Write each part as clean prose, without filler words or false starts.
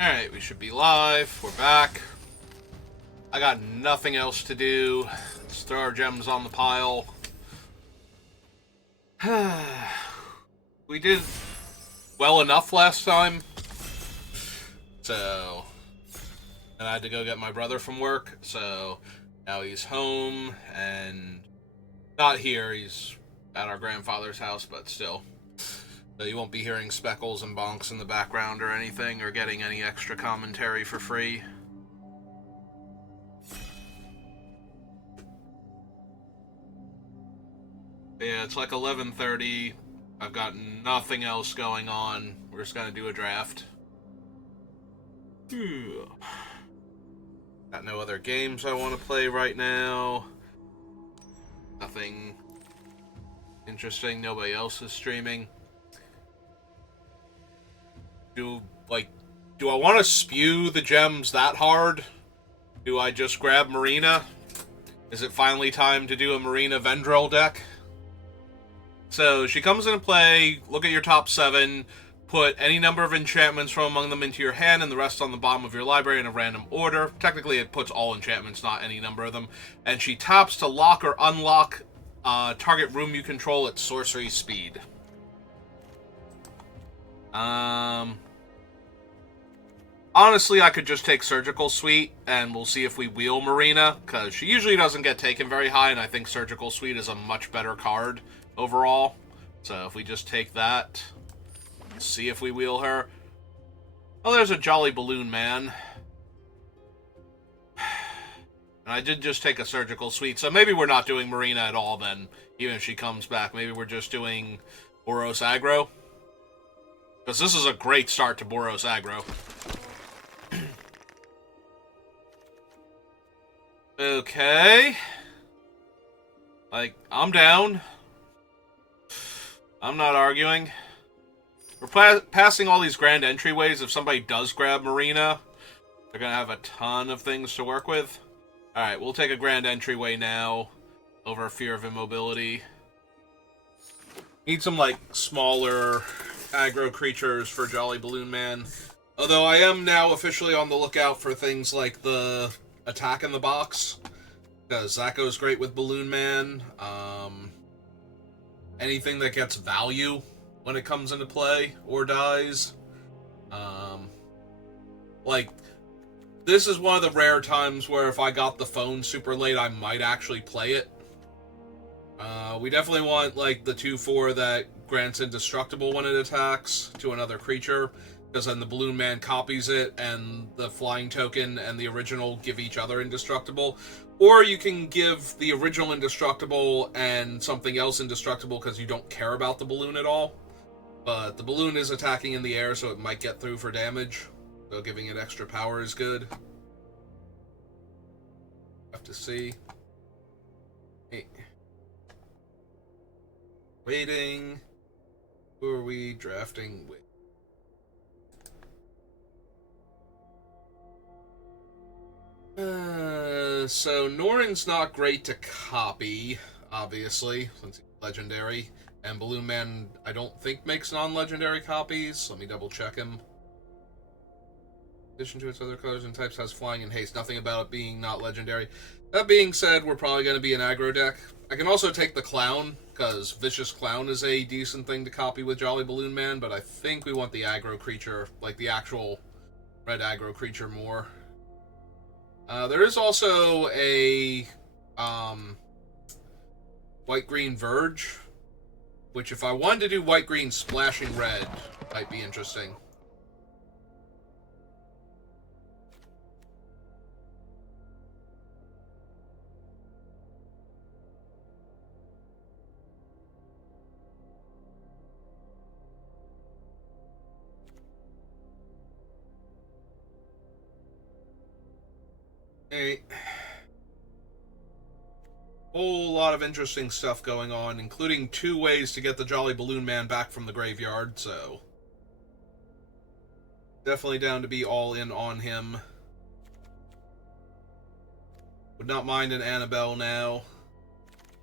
Alright, we should be live. We're back. I got nothing else to do. Let's throw our gems on the pile. We did well enough last time. So, and I had to go get my brother from work. So, now he's home and not here. He's at our grandfather's house, but still. So you won't be hearing speckles and bonks in the background or anything, or getting any extra commentary for free. Yeah, it's like 11:30. I've got nothing else going on. We're just gonna do a draft. Got no other games I want to play right now. Nothing interesting. Nobody else is streaming. Do I want to spew the gems that hard? Do I just grab Marina? Is it finally time to do a Marina Vendrell deck? So, she comes into play, look at your top 7, put any number of enchantments from among them into your hand, and the rest on the bottom of your library in a random order. Technically, it puts all enchantments, not any number of them. And she taps to lock or unlock target room you control at sorcery speed. Honestly, I could just take Surgical Suite, and we'll see if we wheel Marina, because she usually doesn't get taken very high, and I think Surgical Suite is a much better card overall. So if we just take that, see if we wheel her. Oh, there's a Jolly Balloon Man. And I did just take a Surgical Suite, so maybe we're not doing Marina at all then, even if she comes back. Maybe we're just doing Boros Aggro. Because this is a great start to Boros Aggro. Okay. I'm down. I'm not arguing. We're passing all these grand entryways. If somebody does grab Marina, they're going to have a ton of things to work with. Alright, we'll take a grand entryway now over Fear of Immobility. Need some, smaller aggro creatures for Jolly Balloon Man. Although I am now officially on the lookout for things like the Attack in the Box, because that goes great with Balloon Man. Anything that gets value when it comes into play or dies. This is one of the rare times where if I got the phone super late, I might actually play it. We definitely want, the 2/4 that grants indestructible when it attacks to another creature, because then the Balloon Man copies it, and the flying token and the original give each other indestructible. Or you can give the original indestructible and something else indestructible because you don't care about the balloon at all. But the balloon is attacking in the air, so it might get through for damage. So giving it extra power is good. Have to see. Hey. Waiting. Who are we drafting with? So Norin's not great to copy, obviously, since he's legendary. And Balloon Man, I don't think makes non-legendary copies. Let me double check him. In addition to its other colors and types, has flying and haste. Nothing about it being not legendary. That being said, we're probably going to be an aggro deck. I can also take the Clown, because Vicious Clown is a decent thing to copy with Jolly Balloon Man, but I think we want the aggro creature, the actual red aggro creature more. There is also a white-green Verge, which if I wanted to do white-green splashing red, might be interesting. Hey. Whole lot of interesting stuff going on, including 2 ways to get the Jolly Balloon Man back from the graveyard, so definitely down to be all in on him. Would not mind an Annabelle now.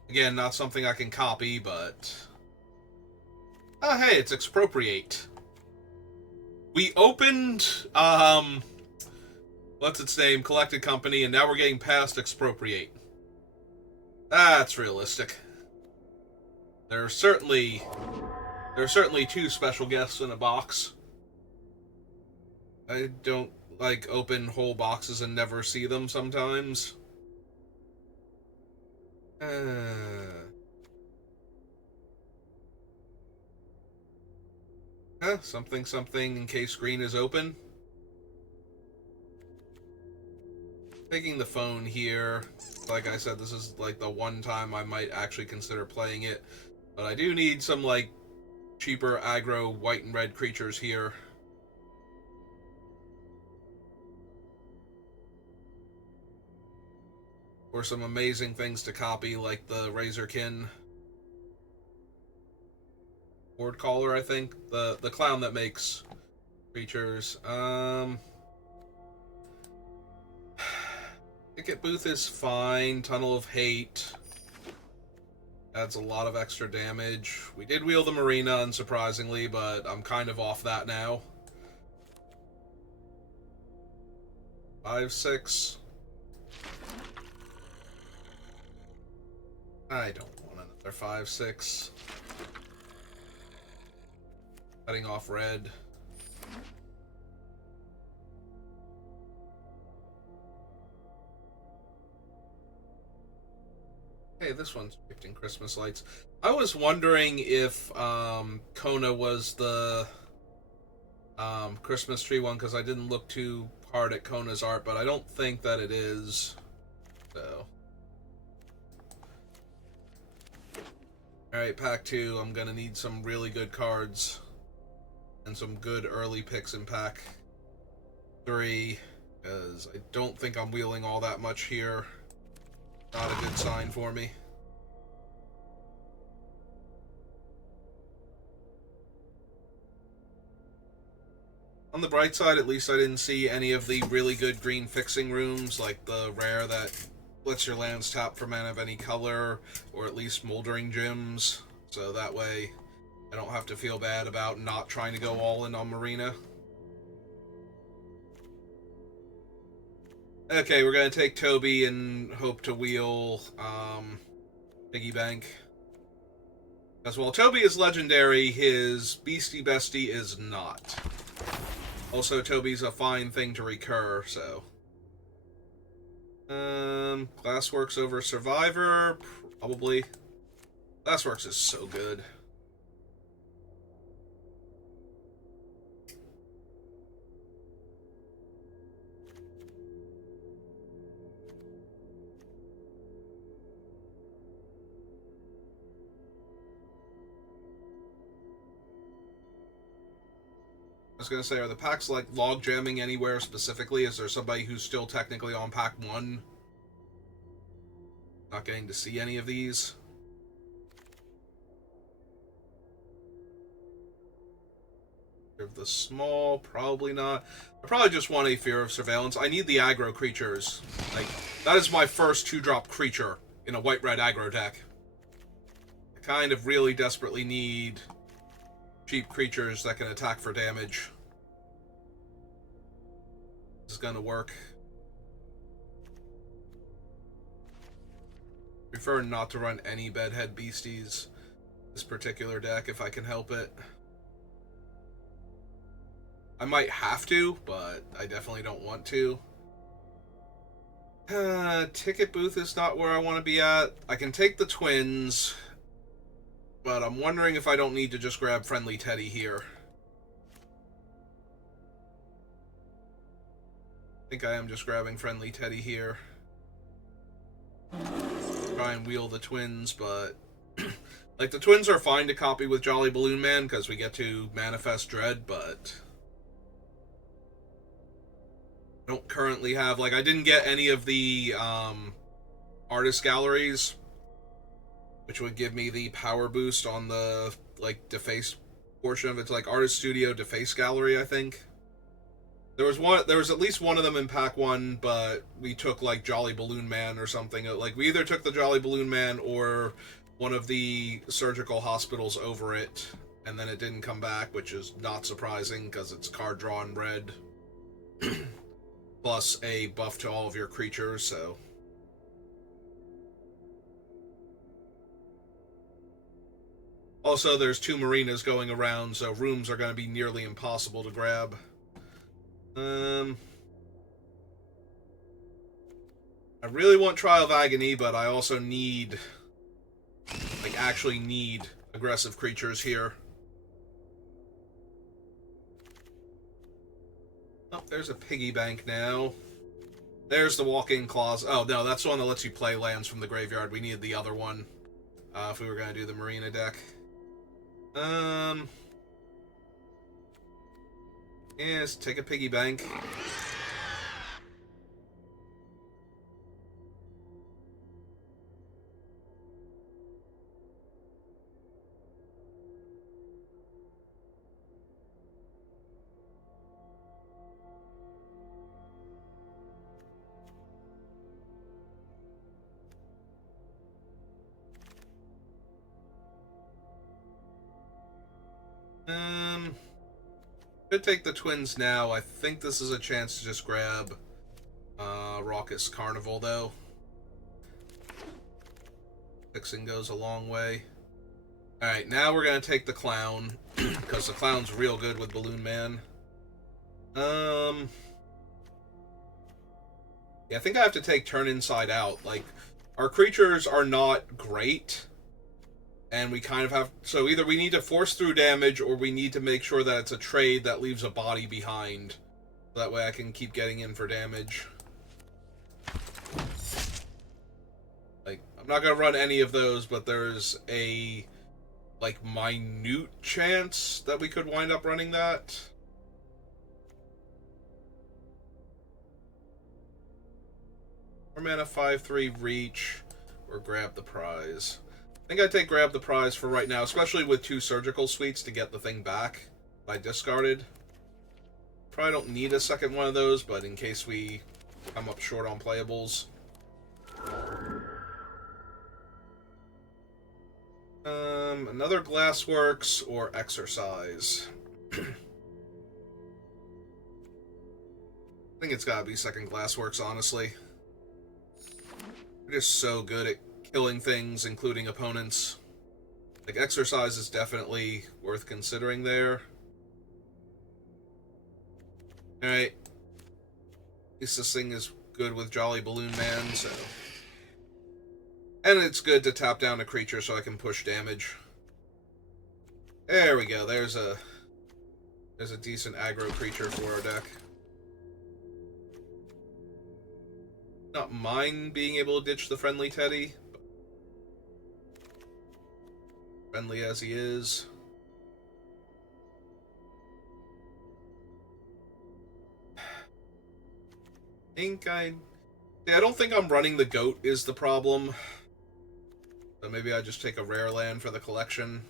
Again, not something I can copy, but... Oh, hey, it's Expropriate. We opened, what's its name? Collected Company, and now we're getting past Expropriate. That's realistic. There are certainly two special guests in a box. I don't like open whole boxes and never see them sometimes. Something in case screen is open. Taking the phone here. Like I said, this is like the one time I might actually consider playing it. But I do need some like cheaper aggro white and red creatures here. Or some amazing things to copy like the Razorkin. Board Caller, I think. The clown that makes creatures. Ticket Booth is fine. Tunnel of Hate adds a lot of extra damage. We did wheel the Marina, unsurprisingly, but I'm kind of off that now. 5-6. I don't want another 5-6. Cutting off red. Hey, this one's depicting Christmas lights. I was wondering if Kona was the Christmas tree one, because I didn't look too hard at Kona's art, but I don't think that it is. So. Alright, pack 2. I'm gonna need some really good cards. And some good early picks in pack 3. Because I don't think I'm wheeling all that much here. Not a good sign for me. On the bright side, at least I didn't see any of the really good green fixing rooms, like the rare that lets your lands tap for mana of any color, or at least Moldering Gems, so that way I don't have to feel bad about not trying to go all in on Marina. Okay, we're gonna take Toby and hope to wheel Piggy Bank. Because while Toby is legendary, his Beastie Bestie is not. Also, Toby's a fine thing to recur, so. Glassworks over Survivor, probably. Glassworks is so good. I was gonna say, are the packs like log jamming anywhere specifically? Is there somebody who's still technically on pack 1? Not getting to see any of these. Fear of the Small, probably not. I probably just want a Fear of Surveillance. I need the aggro creatures. Like, that is my first 2-drop creature in a white-red aggro deck. I kind of really desperately need cheap creatures that can attack for damage. This is gonna work. Prefer not to run any Bedhead Beasties this particular deck if I can help it. I might have to, but I definitely don't want to. Ticket Booth is not where I want to be at. I can take the Twins, but I'm wondering if I don't need to just grab Friendly Teddy here. I think I am just grabbing Friendly Teddy here. Try and wheel the Twins, but like the Twins are fine to copy with Jolly Balloon Man because we get to manifest Dread, but I don't currently have, like, I didn't get any of the artist galleries, which would give me the power boost on the like deface portion of it. It's like Artist Studio Deface Gallery, I think. There was at least one of them in pack 1, but we took like Jolly Balloon Man or something. Like, we either took the Jolly Balloon Man or one of the surgical hospitals over it, and then it didn't come back, which is not surprising because it's card draw in red. Plus a buff to all of your creatures, so... Also, there's 2 marinas going around, so rooms are going to be nearly impossible to grab. I really want Trial of Agony, but I also need... like, actually need aggressive creatures here. Oh, there's a piggy bank now. There's the walk-in closet. Oh, no, that's the one that lets you play lands from the graveyard. We needed the other one if we were going to do the Marina deck. Yes, take a piggy bank. Could take the Twins now. I think this is a chance to just grab Raucous Carnival, though. Fixing goes a long way. Alright, now we're going to take the Clown, because the Clown's real good with Balloon Man. Yeah, I think I have to take Turn Inside Out. Like, our creatures are not great, and we kind of have... So either we need to force through damage, or we need to make sure that it's a trade that leaves a body behind. That way I can keep getting in for damage. Like, I'm not going to run any of those, but there's a, like, minute chance that we could wind up running that. Or mana 5/3 reach, or grab the prize. I think I'd take grab the prize for right now, especially with 2 surgical suites to get the thing back I discarded. Probably don't need a second one of those, but in case we come up short on playables. Another Glassworks or Exercise. I think it's gotta be second Glassworks, honestly. We're just so good at killing things, including opponents. Like, Exercise is definitely worth considering there. Alright. At least this thing is good with Jolly Balloon Man, so... And it's good to tap down a creature so I can push damage. There we go, there's a decent aggro creature for our deck. Not mind being able to ditch the Friendly Teddy. Friendly as he is. I don't think I'm running the Goat is the problem. So maybe I just take a rare land for the collection.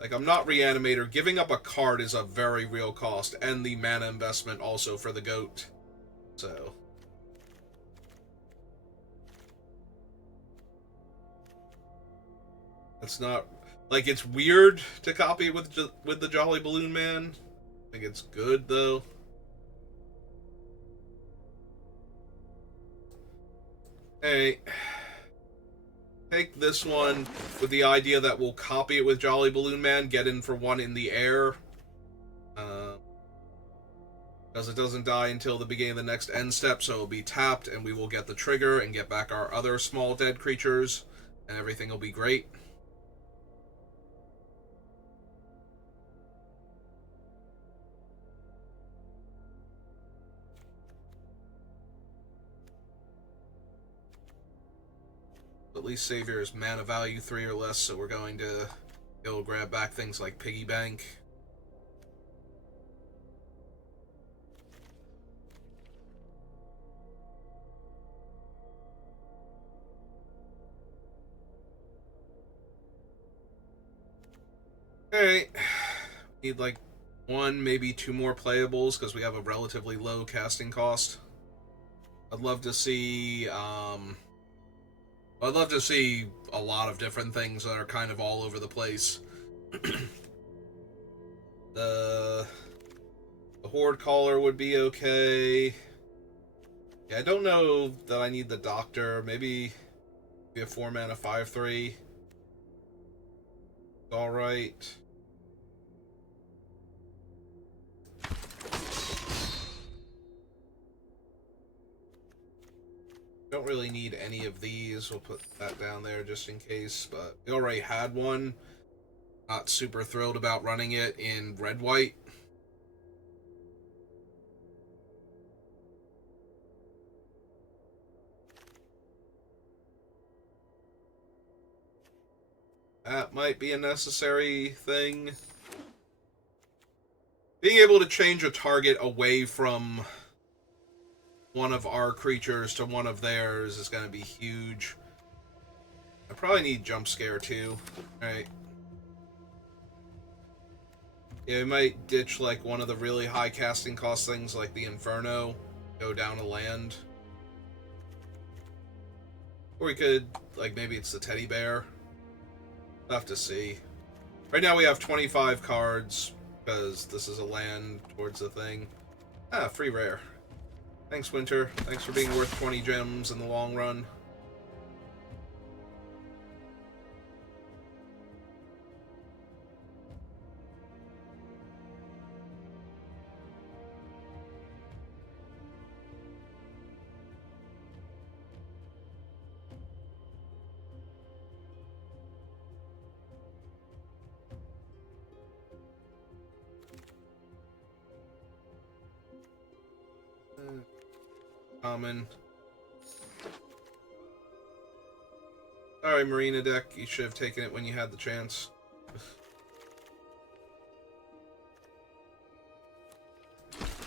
Like, I'm not Reanimator. Giving up a card is a very real cost, and the mana investment also for the Goat. So... It's not... Like, it's weird to copy with the Jolly Balloon Man. I think it's good, though. Hey... Take this one with the idea that we'll copy it with Jolly Balloon Man, get in for 1 in the air. Because it doesn't die until the beginning of the next end step, so it'll be tapped, and we will get the trigger and get back our other small dead creatures, and everything will be great. At least Savior is mana value 3 or less, so we're going to go grab back things like Piggy Bank. Alright. Need like 1, maybe 2 more playables, because we have a relatively low casting cost. I'd love to see, I'd love to see a lot of different things that are kind of all over the place. The Horde Caller would be okay. Yeah, I don't know that I need the Doctor. Maybe be a 4-mana 5/3. Alright. Don't really need any of these. We'll put that down there just in case, but we already had one. Not super thrilled about running it in red-white. That might be a necessary thing. Being able to change a target away from one of our creatures to one of theirs is going to be huge. I probably need Jump Scare too. Alright. Yeah, we might ditch like one of the really high casting cost things like the Inferno. Go down a land. Or we could, like, maybe it's the Teddy Bear. We'll have to see. Right now we have 25 cards, because this is a land towards the thing. Ah, free rare. Thanks, Winter. Thanks for being worth 20 gems in the long run. Common. Sorry, Marina deck. You should have taken it when you had the chance.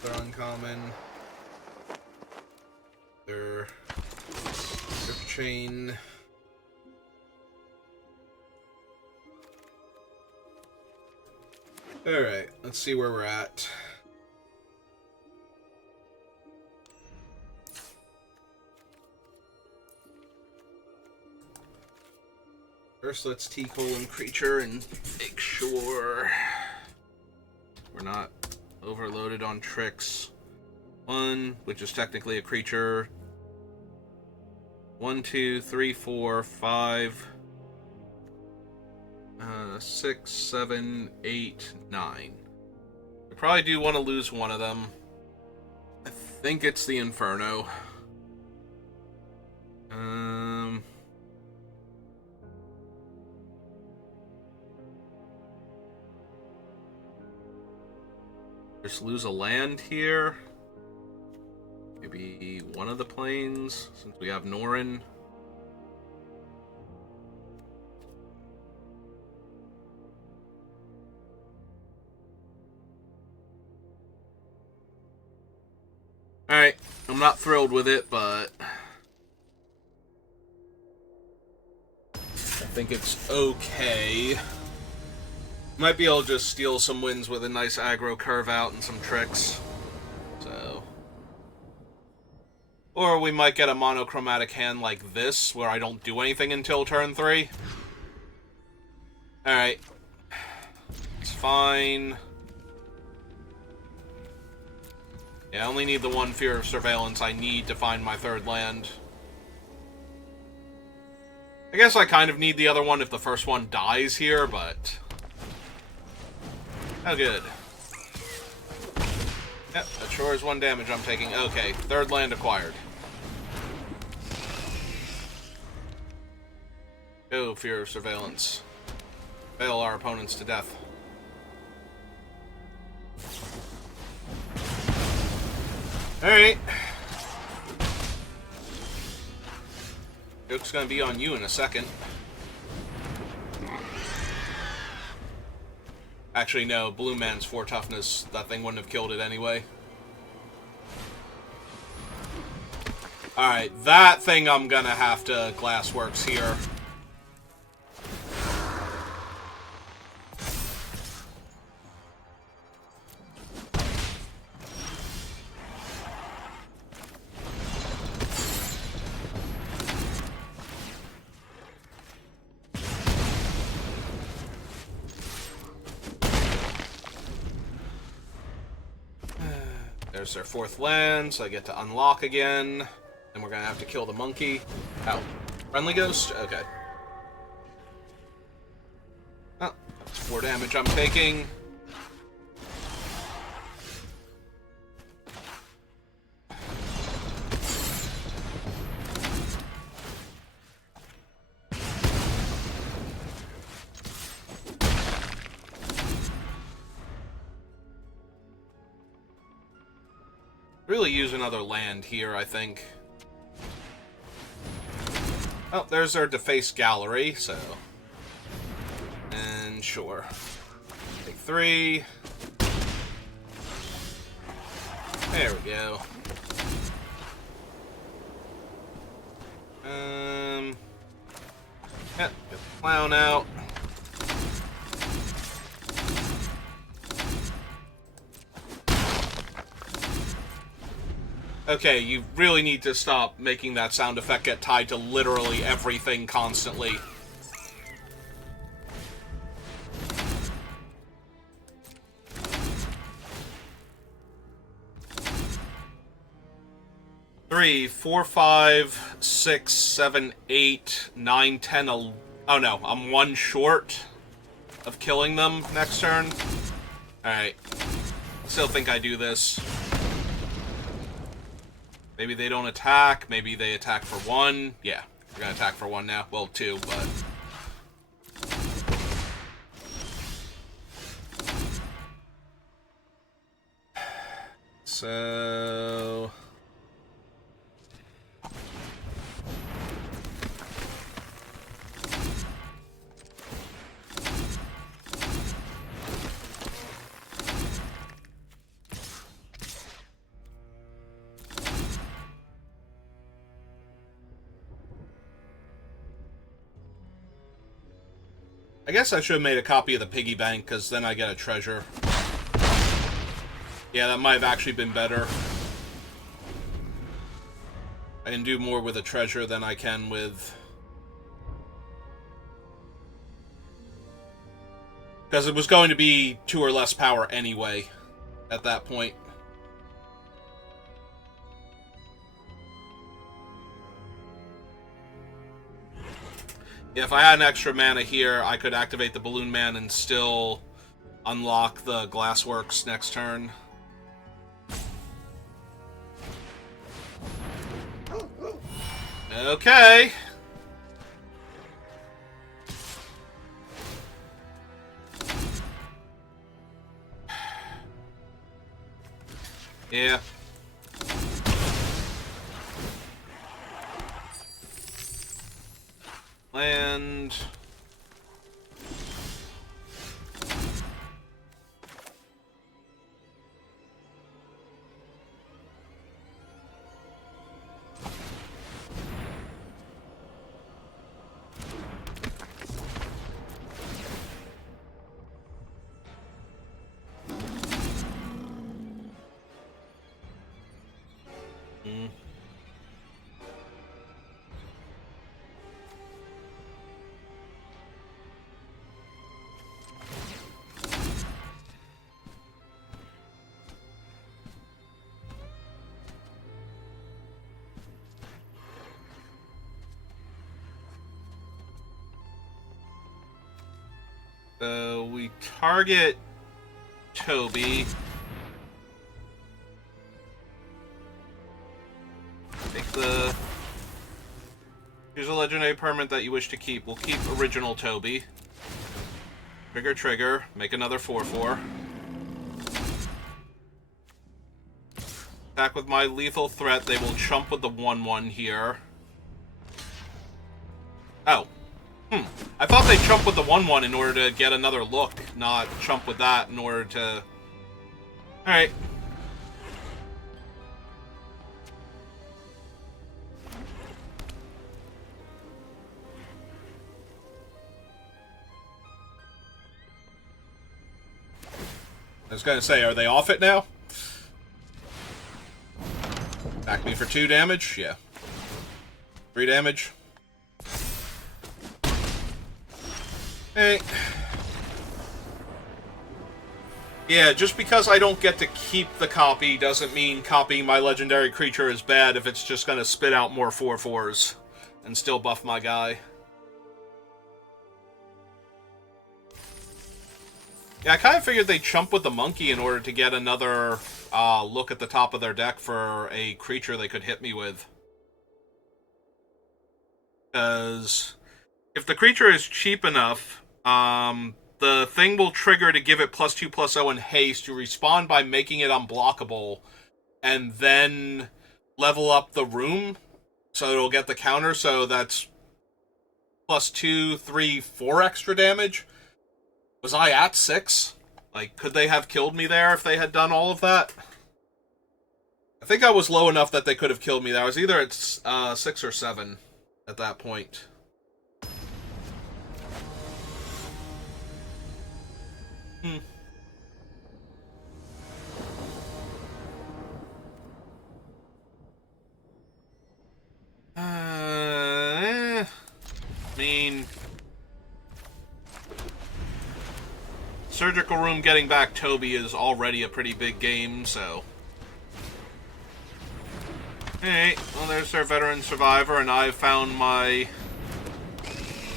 They're uncommon. They're Rip Chain. Alright, let's see where we're at. First, let's T-colon creature and make sure we're not overloaded on tricks. 1, which is technically a creature. 1, 2, 3, 4, 5, 6, 7, 8, 9. I probably do want to lose one of them. I think it's the Inferno. Just lose a land here. Maybe one of the planes, since we have Norin. Alright, I'm not thrilled with it, but I think it's okay. Might be able to just steal some wins with a nice aggro curve out and some tricks. So. Or we might get a monochromatic hand like this, where I don't do anything until turn 3. Alright. It's fine. Yeah, I only need the one Fear of Surveillance I need to find my third land. I guess I kind of need the other one if the first one dies here, but how good. Yep, that sure is 1 damage I'm taking. Okay, third land acquired. Go, Fear of Surveillance. Fail our opponents to death. Alright. Joke's gonna be on you in a second. Actually, no. Blue Man's 4 toughness. That thing wouldn't have killed it anyway. Alright, that thing I'm gonna have to Glassworks here. There's their 4th land, so I get to unlock again. And we're gonna have to kill the monkey. Oh, friendly ghost? Okay. Oh, that's 4 damage I'm taking. Really use another land here, I think. Oh, there's our defaced gallery, so... And sure. Take 3. There we go. Yeah, get the clown out. Okay, you really need to stop making that sound effect get tied to literally everything constantly. Three, 4, 5, 6, 7, 8, 9, 10, 11. Oh no, I'm 1 short of killing them next turn. Alright. Still think I do this. Maybe they don't attack. Maybe they attack for 1. Yeah, we're gonna attack for 1 now. Well, 2, but... So... I guess I should have made a copy of the piggy bank, because then I get a treasure. Yeah, that might have actually been better. I can do more with a treasure than I can with... Because it was going to be 2 or less power anyway, at that point. Yeah, if I had an extra mana here, I could activate the Balloon Man and still unlock the Glassworks next turn. Okay. Yeah. Land. We target Toby. Take the... Here's a legendary permanent that you wish to keep. We'll keep original Toby. Trigger, trigger. Make another 4/4. Attack with my lethal threat. They will chump with the 1/1 here. Oh. I thought they chump with the 1/1 in order to get another look, not chump with that in order to... Alright. I was gonna say, are they off it now? Attack me for 2 damage? Yeah. 3 damage. Hey. Yeah, just because I don't get to keep the copy doesn't mean copying my legendary creature is bad if it's just gonna spit out more 4/4s and still buff my guy. Yeah, I kind of figured they'd chump with the monkey in order to get another look at the top of their deck for a creature they could hit me with. Because if the creature is cheap enough, the thing will trigger to give it +2/+0 and haste to respawn by making it unblockable, and then level up the room so it'll get the counter. So that's +2, 3, 4 extra damage. Was I at 6? Like, could they have killed me there if they had done all of that? I think I was low enough that they could have killed me there. I was either at 6 or 7 at that point. I mean, Surgical Room getting back Toby is already a pretty big game, so. Hey, well, there's their veteran survivor, and I've found my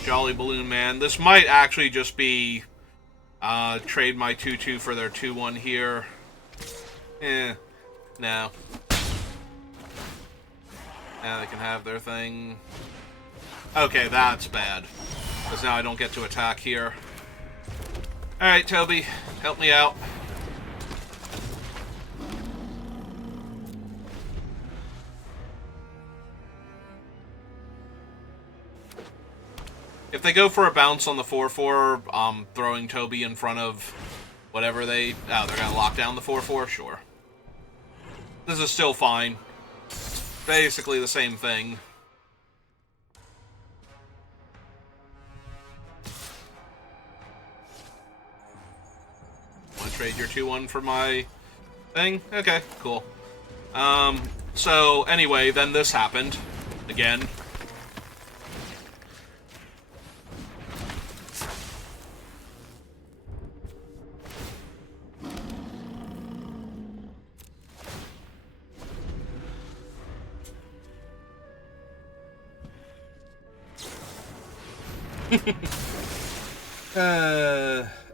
Jolly Balloon Man. This might actually just be trade my 2/2 for their 2/1 here. No. Now they can have their thing. Okay, that's bad. Because now I don't get to attack here. Alright, Toby, help me out. If they go for a bounce on the 4/4, throwing Toby in front of whatever they... Oh, they're gonna lock down the 4/4? Sure. This is still fine. Basically the same thing. Want to trade your 2/1 for my thing? Okay, cool. So anyway, then this happened. Again.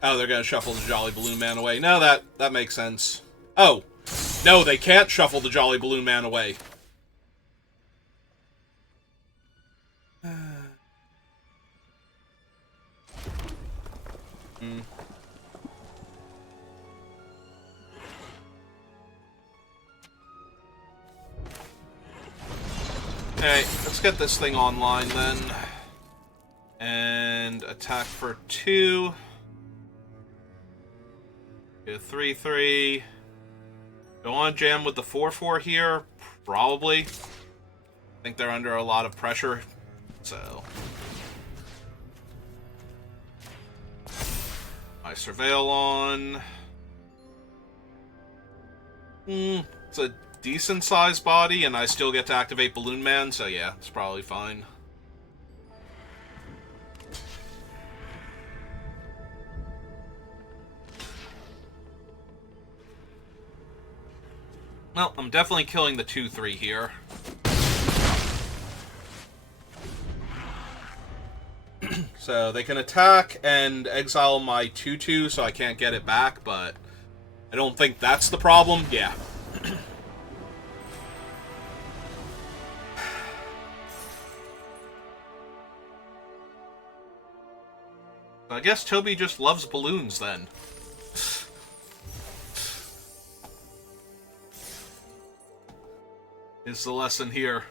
Oh, they're gonna shuffle the Jolly Balloon Man away. No, that makes sense. Oh, no, they can't shuffle the Jolly Balloon Man away. Alright, let's get this thing online then. And attack for 2. Get a 3/3. Go on jam with the 4/4 here? Probably. I think they're under a lot of pressure, so. I surveil on. It's a decent sized body, and I still get to activate Balloon Man, so yeah, it's probably fine. Well, I'm definitely killing the 2/3 here. So they can attack and exile my 2/2 so I can't get it back, but I don't think that's the problem. Yeah. I guess Toby just loves balloons then. Is the lesson here.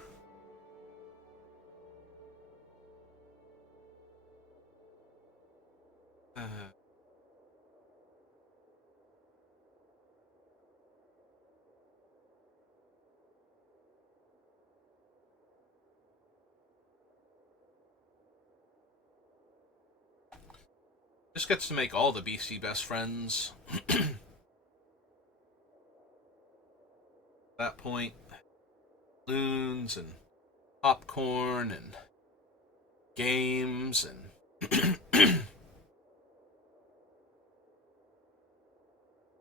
Just gets to make all the Beastie best friends. At that point, balloons and popcorn and games and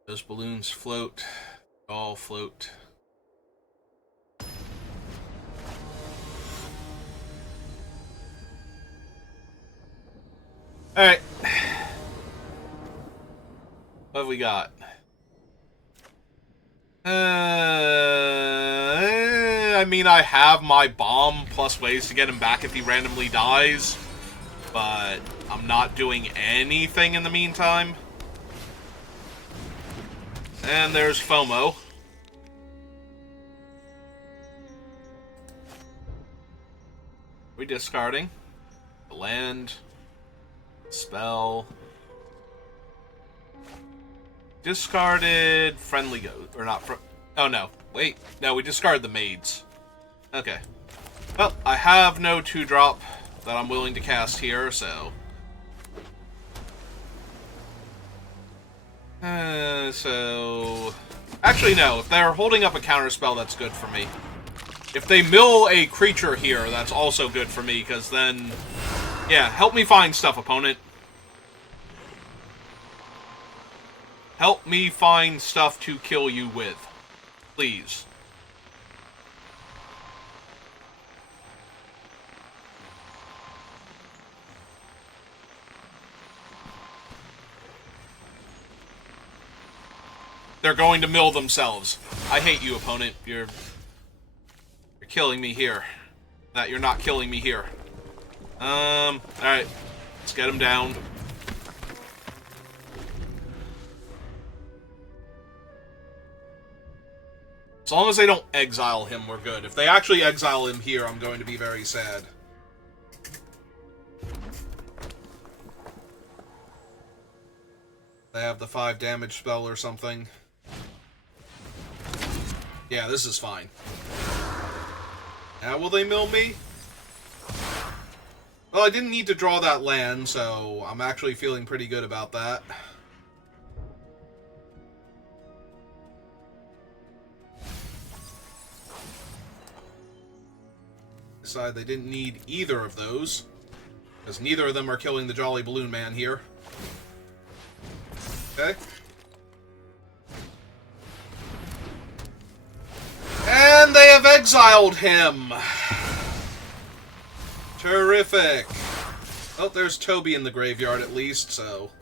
Those balloons float. All float. Alright. What have we got? I mean, I have my bomb plus ways to get him back if he randomly dies, but I'm not doing anything in the meantime. And there's FOMO. We discarding. Land. Spell. Discarded friendly ghost. Or not. Oh no. Wait. No, we discarded the maids. Okay. Well, I have no 2-drop that I'm willing to cast here, so. Actually, no. If they're holding up a counterspell, that's good for me. If they mill a creature here, that's also good for me, because then... Yeah, help me find stuff, opponent. Help me find stuff to kill you with. Please. They're going to mill themselves. I hate you, opponent. You're killing me here. That you're not killing me here. Alright. Let's get him down. As long as they don't exile him, we're good. If they actually exile him here, I'm going to be very sad. They have the 5 damage spell or something. Yeah, this is fine. Now will they mill me? Well, I didn't need to draw that land, so I'm actually feeling pretty good about that. Decide they didn't need either of those, because neither of them are killing the Jolly Balloon Man here. Okay. And they have exiled him! Terrific! Oh, there's Toby in the graveyard at least, so...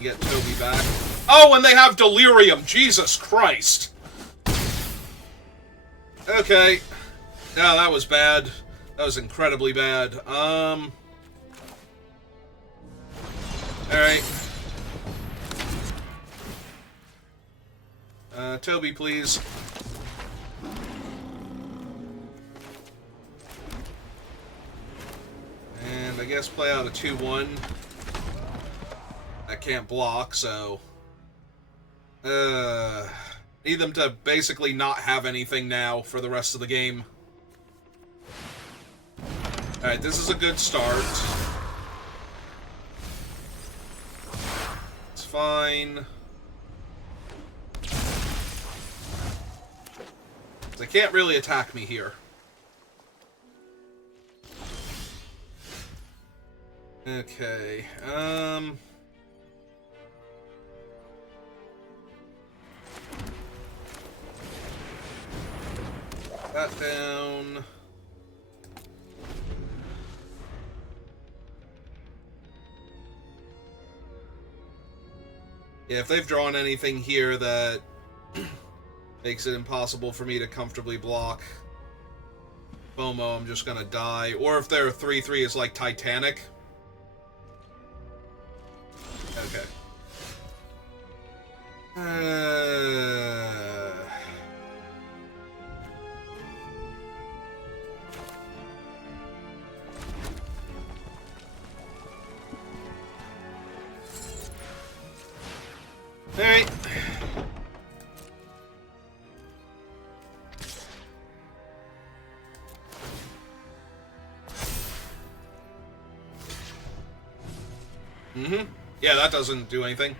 You get Toby back. Oh, and they have Delirium! Jesus Christ! Okay. No, that was bad. That was incredibly bad. Alright. Toby, please. And I guess play out a 2-1. I can't block, so... need them to basically not have anything now for the rest of the game. Alright, this is a good start. It's fine. They can't really attack me here. Okay, that down. Yeah, if they've drawn anything here that makes it impossible for me to comfortably block FOMO, I'm just gonna die. Or if their 3/3 is like Titanic. Okay. Alright. Yeah, that doesn't do anything.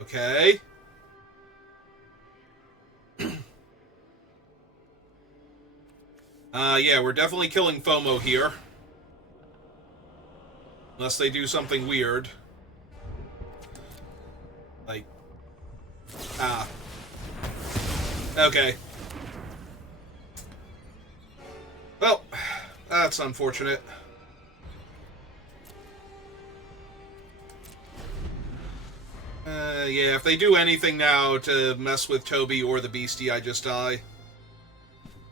Okay. Yeah, we're definitely killing FOMO here. Unless they do something weird. Like... Ah. Okay. Well, that's unfortunate. Yeah, if they do anything now to mess with Toby or the Beastie, I just die.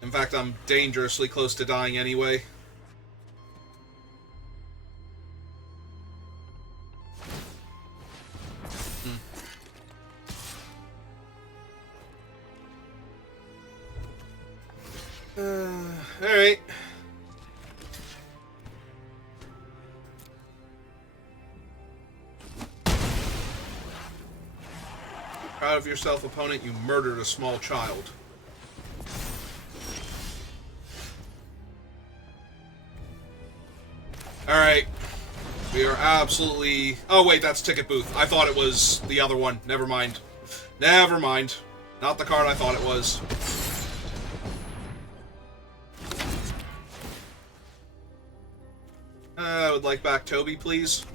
In fact, I'm dangerously close to dying anyway. Alright. Proud of yourself, opponent. You murdered a small child. Alright. We are absolutely... Oh, wait, that's Ticket Booth. I thought it was the other one. Never mind. Never mind. Not the card I thought it was. I would like back Toby, please.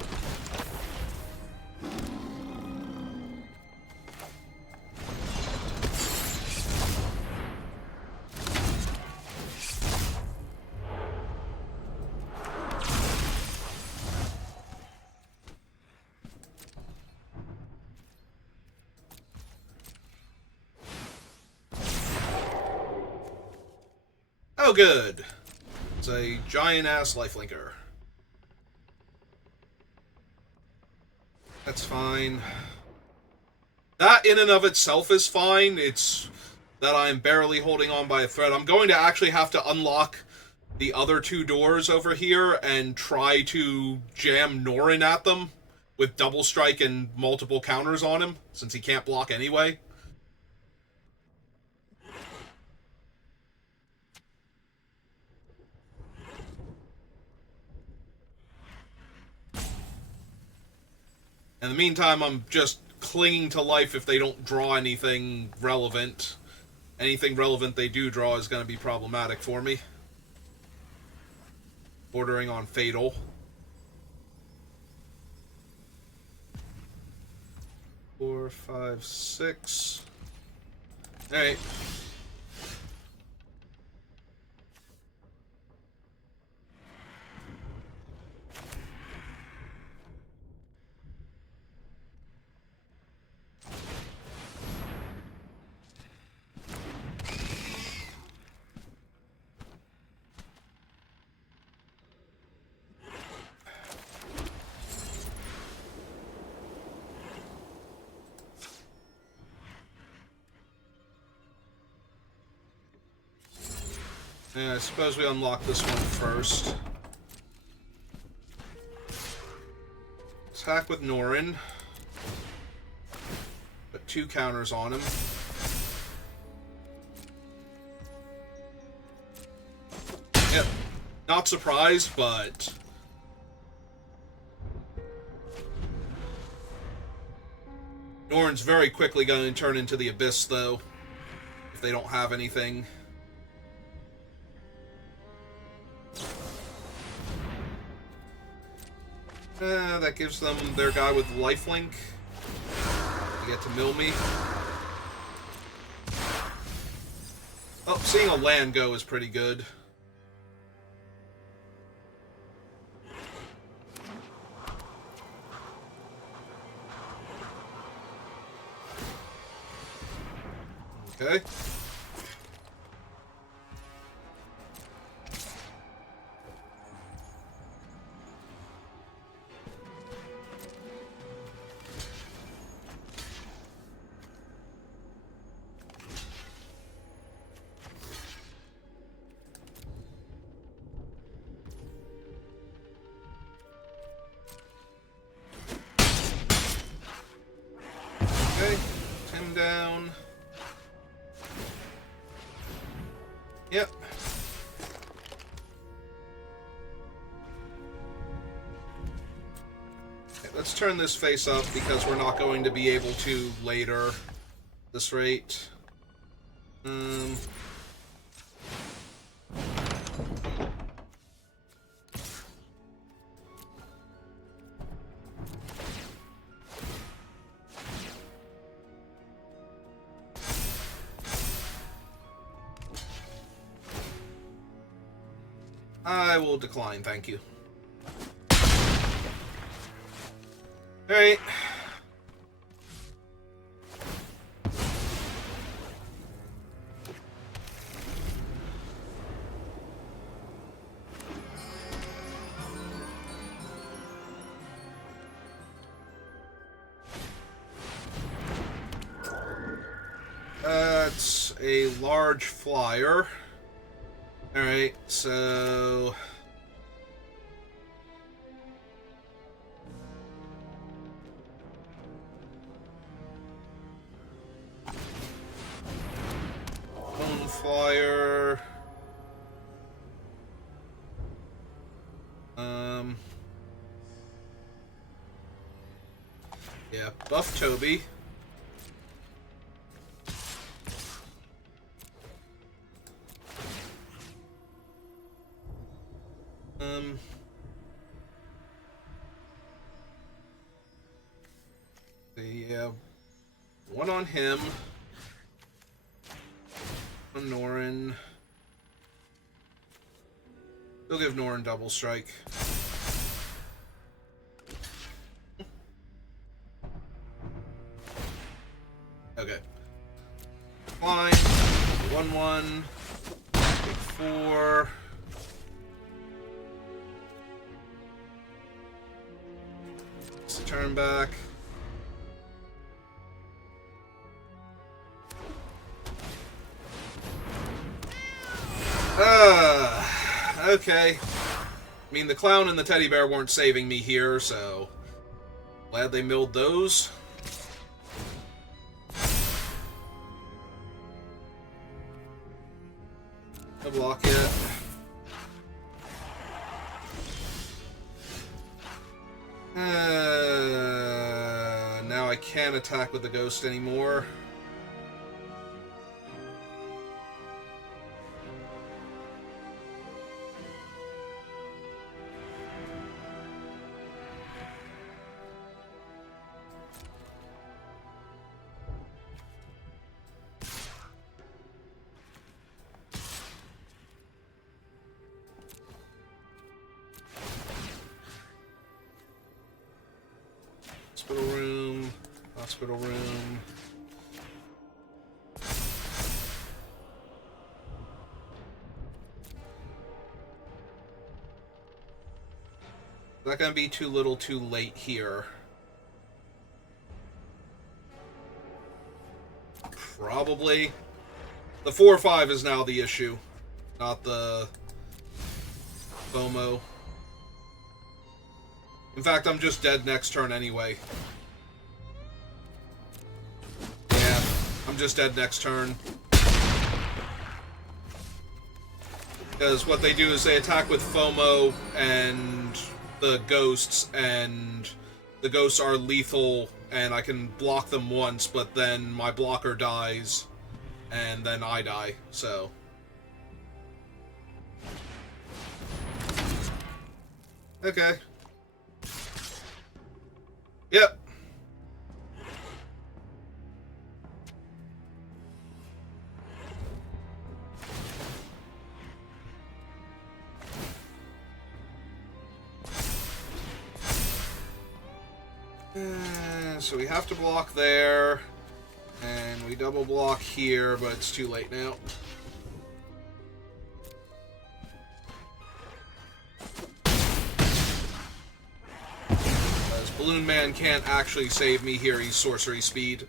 Oh, good. It's a giant-ass lifelinker. That's fine. That in and of itself is fine. It's that I'm barely holding on by a thread. I'm going to actually have to unlock the other two doors over here and try to jam Norin at them with double strike and multiple counters on him, since he can't block anyway. In the meantime, I'm just clinging to life if they don't draw anything relevant. Anything relevant they do draw is going to be problematic for me. Bordering on fatal. Four, five, six. Alright. Yeah, I suppose we unlock this one first. Attack with Norin. Put two counters on him. Yep. Not surprised, but... Norin's very quickly going to turn into the Abyss, though. If they don't have anything. That gives them their guy with lifelink to get to mill me. Oh, seeing a land go is pretty good. Okay. Down. Yep. Okay, let's turn this face up because we're not going to be able to later. This rate. I will decline, thank you. Alright. That's a large flyer. Alright, so... Bone flyer... Yeah, buff Toby. Yeah, one on him. On Norin. We'll give Norin double strike. Okay. Fine. 1-1. 4. It's a turn back. Okay. I mean, the clown and the teddy bear weren't saving me here, so... Glad they milled those. No block yet. Now I can't attack with the ghost anymore. Hospital room. Is that gonna be too little too late here? Probably. The 4-5 is now the issue, not the FOMO. In fact, I'm just dead next turn anyway. Yeah, I'm just dead next turn. Because what they do is they attack with FOMO and the ghosts, and the ghosts are lethal, and I can block them once, but then my blocker dies, and then I die, so... Okay. Yep. So we have to block there, and we double block here, but it's too late now. Because Balloon Man can't actually save me here, he's sorcery speed.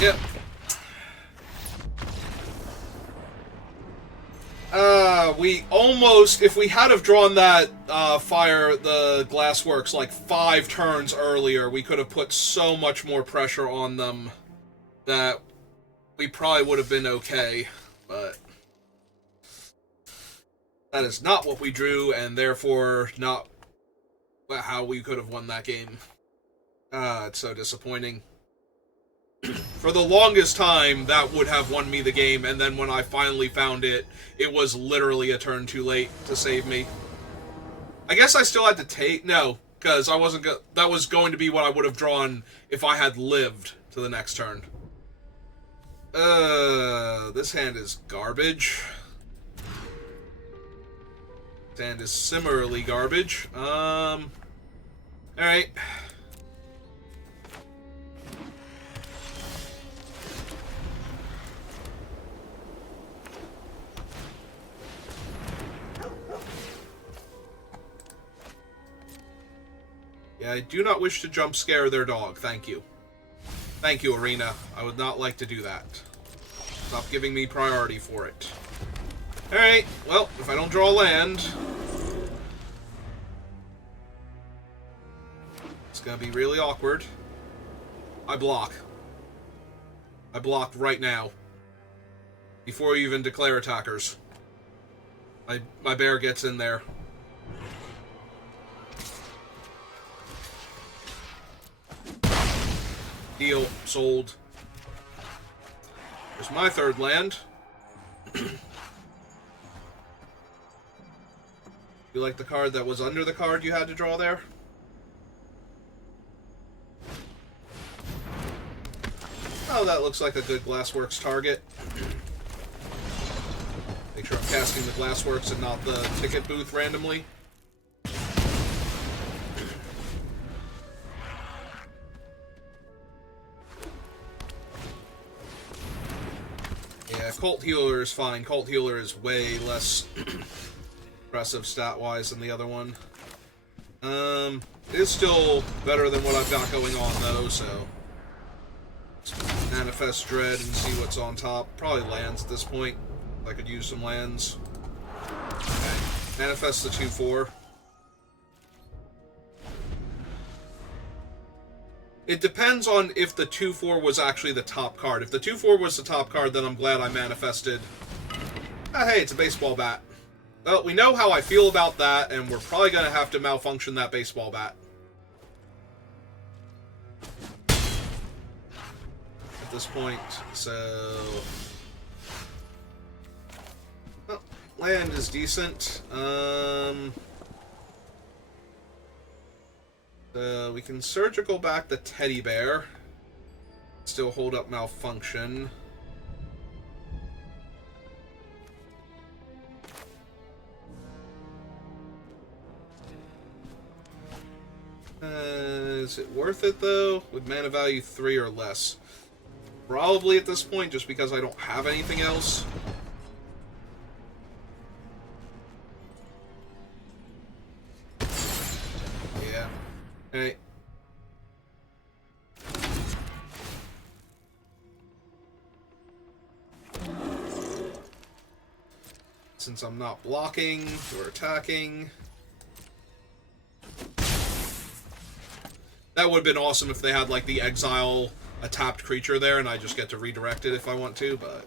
Yep. We almost, if we had have drawn that fire, the glassworks, like 5 turns earlier, we could have put so much more pressure on them that we probably would have been okay, but that is not what we drew, and therefore not how we could have won that game. It's so disappointing. For the longest time, that would have won me the game, and then when I finally found it, it was literally a turn too late to save me. I guess I still had to take... No, because I wasn't that was going to be what I would have drawn if I had lived to the next turn. This hand is garbage. stand is similarly garbage. Alright. Yeah, I do not wish to jump scare their dog. Thank you. Thank you, Arena. I would not like to do that. Stop giving me priority for it. Alright, well, if I don't draw land, it's gonna be really awkward. I block. I block right now. Before you even declare attackers. My bear gets in there. Deal. Sold. There's my third land. You like the card that was under the card you had to draw there? Oh, that looks like a good Glassworks target. Make sure I'm casting the Glassworks and not the ticket booth randomly. Yeah, Cult Healer is fine. Cult Healer is way less impressive stat-wise than the other one. It is still better than what I've got going on, though, so... Let's manifest Dread and see what's on top. Probably lands at this point. I could use some lands. Okay. Manifest the 2/4. It depends on if the 2/4 was actually the top card. If the 2/4 was the top card, then I'm glad I manifested. Oh, hey, it's a baseball bat. Well, we know how I feel about that, and we're probably going to have to malfunction that baseball bat. At this point, so... Well, land is decent. We can surgical back the teddy bear. Still hold up malfunction. Is it worth it, though? With mana value 3 or less? Probably at this point, just because I don't have anything else. Yeah. Hey. Since I'm not blocking or attacking... That would have been awesome if they had, like, the exile a tapped creature there, and I just get to redirect it if I want to, but...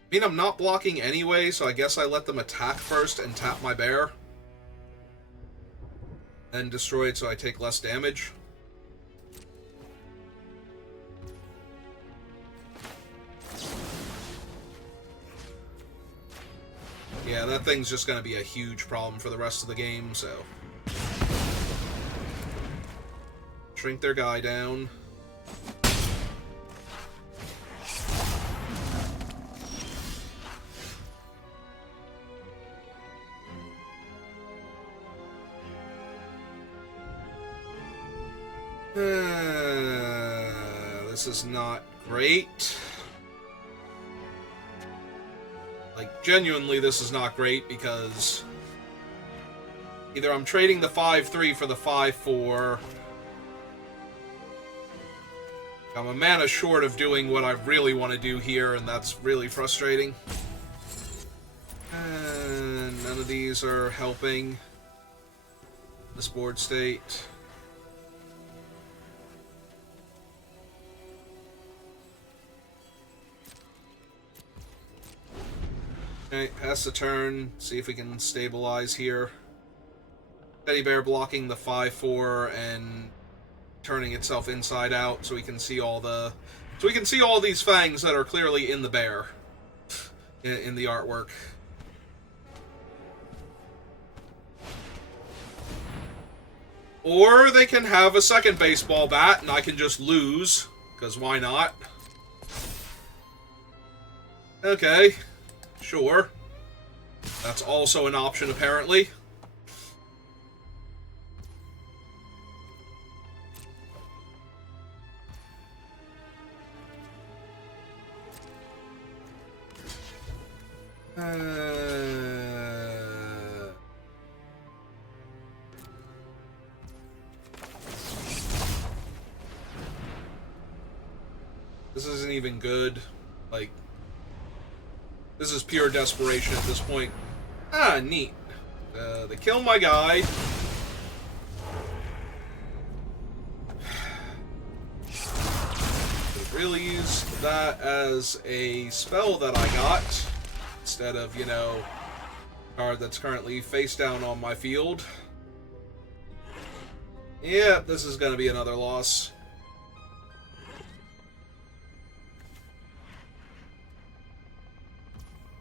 I mean, I'm not blocking anyway, so I guess I let them attack first and tap my bear. And destroy it so I take less damage. Yeah, that thing's just going to be a huge problem for the rest of the game, so... Shrink their guy down. This is not great. Like, genuinely, this is not great because either I'm trading the 5/3 for the 5/4. I'm a mana short of doing what I really want to do here, and that's really frustrating. And none of these are helping this board state. Okay, pass the turn, see if we can stabilize here. Teddy bear blocking the 5/4 and turning itself inside out so we can see all the... So we can see all these fangs that are clearly in the bear. In the artwork. Or they can have a second baseball bat and I can just lose. Because why not? Okay, sure. That's also an option, apparently. This isn't even good. Like, this is pure desperation at this point. Ah, neat. They kill my guy. Could really use that as a spell that I got. Instead of, you know, card that's currently face down on my field. Yeah, this is gonna be another loss.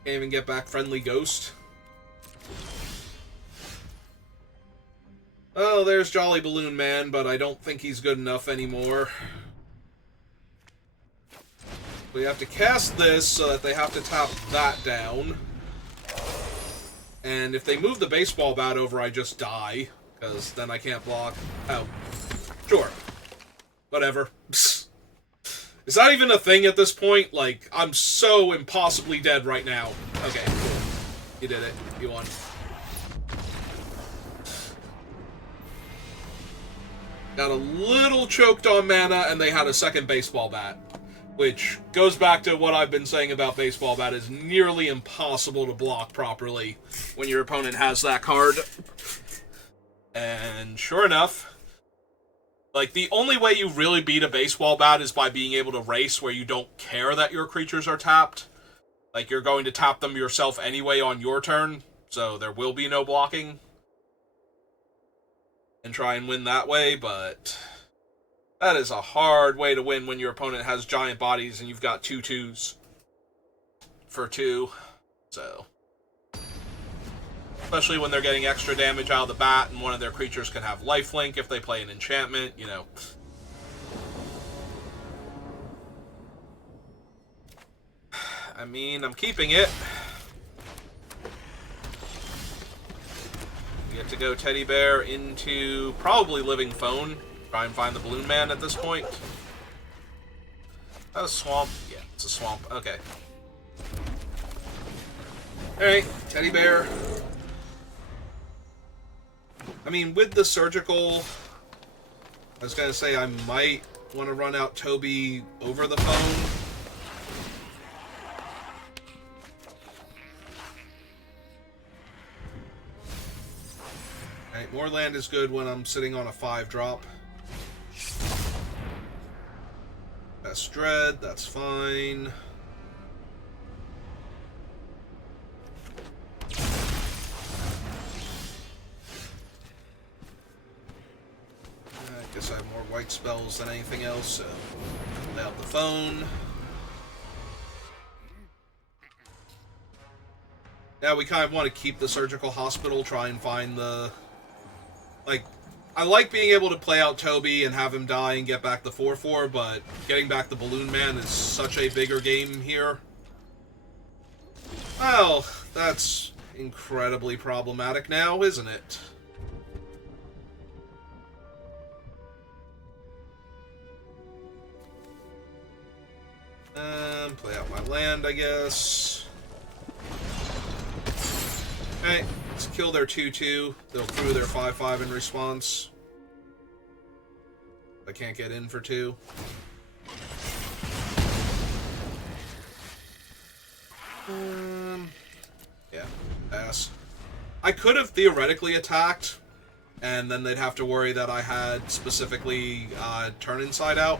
Can't even get back Friendly Ghost. Oh, there's Jolly Balloon Man, but I don't think he's good enough anymore. We have to cast this so that they have to tap that down. And if they move the baseball bat over, I just die. Because then I can't block. Oh. Sure. Whatever. Is that even a thing at this point? Like, I'm so impossibly dead right now. Okay, cool. You did it. You won. Got a little choked on mana, and they had a second baseball bat. Which goes back to what I've been saying about baseball bat is nearly impossible to block properly when your opponent has that card. And sure enough, like, the only way you really beat a baseball bat is by being able to race where you don't care that your creatures are tapped. Like, you're going to tap them yourself anyway on your turn, so there will be no blocking. And try and win that way, but that is a hard way to win when your opponent has giant bodies and you've got 2/2s for 2. So, especially when they're getting extra damage out of the bat and one of their creatures can have lifelink if they play an enchantment, you know. I mean, I'm keeping it. We get to go Teddy Bear into probably Living Phone. Try and find the Balloon Man at this point. That a swamp? Yeah, it's a swamp. Okay. Alright, Teddy Bear. I mean, with the surgical, I was gonna say I might want to run out Toby over the phone. Alright, more land is good when I'm sitting on a 5-drop. That's Dread, that's fine. I guess I have more white spells than anything else, so lay out the phone. Now we kind of want to keep the surgical hospital, try and find the... Like, I like being able to play out Toby and have him die and get back the 4/4, but getting back the Balloon Man is such a bigger game here. Well, that's incredibly problematic now, isn't it? Play out my land, I guess. Alright, let's kill their 2/2. They'll through their 5/5 in response. I can't get in for 2. Yeah, pass. I could have theoretically attacked, and then they'd have to worry that I had specifically turn inside out.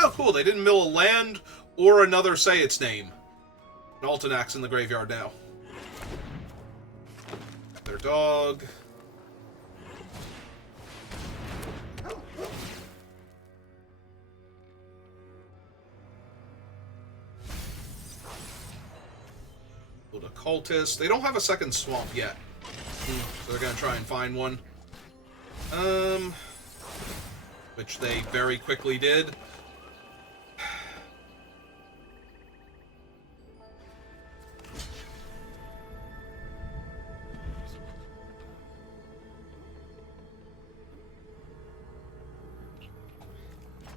Oh, cool, they didn't mill a land or another say its name. An Altanax in the graveyard now. Their dog. Build a cultist. They don't have a second swamp yet. So they're gonna try and find one. Which they very quickly did.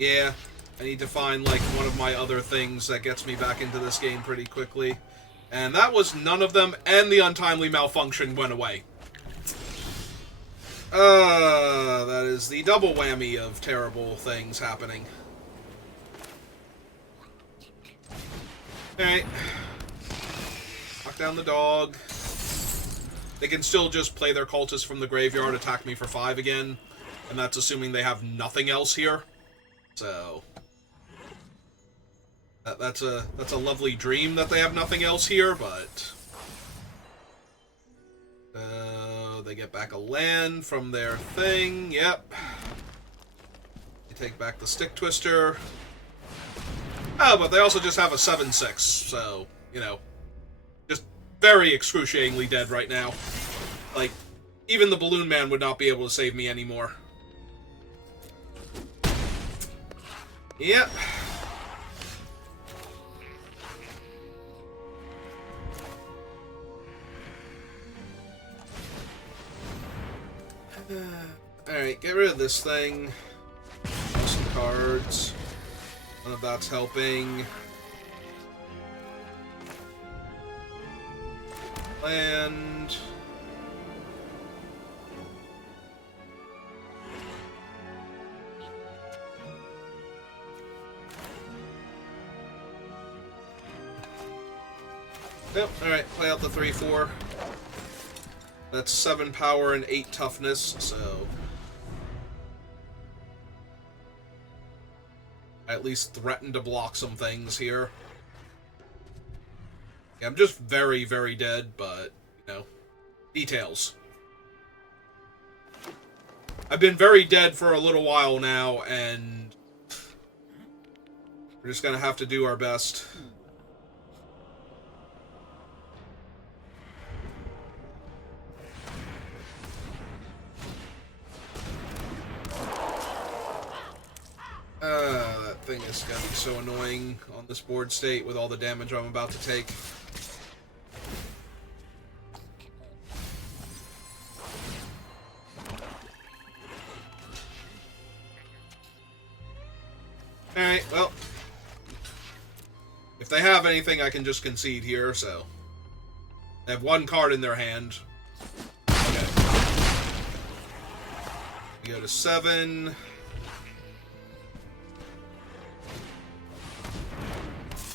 Yeah, I need to find, like, one of my other things that gets me back into this game pretty quickly. And that was none of them, and the untimely malfunction went away. That is the double whammy of terrible things happening. Alright. Knock down the dog. They can still just play their cultists from the graveyard, attack me for 5 again, and that's assuming they have nothing else here. So that's a lovely dream that they have nothing else here, but they get back a land from their thing. Yep. They take back the stick twister. Oh, but they also just have a 7/6, so, you know, just very excruciatingly dead right now. Like, even the Balloon Man would not be able to save me anymore. Yep. Alright, get rid of this thing. Some cards. None of that's helping. Land. Yep, alright, play out the 3/4. That's 7 power and 8 toughness, so I at least threaten to block some things here. Yeah, I'm just very, very dead, but, you know, details. I've been very dead for a little while now, and we're just gonna have to do our best. That thing is gonna be so annoying on this board state with all the damage I'm about to take. Alright, well, if they have anything, I can just concede here, so. They have 1 card in their hand. Okay. We go to 7.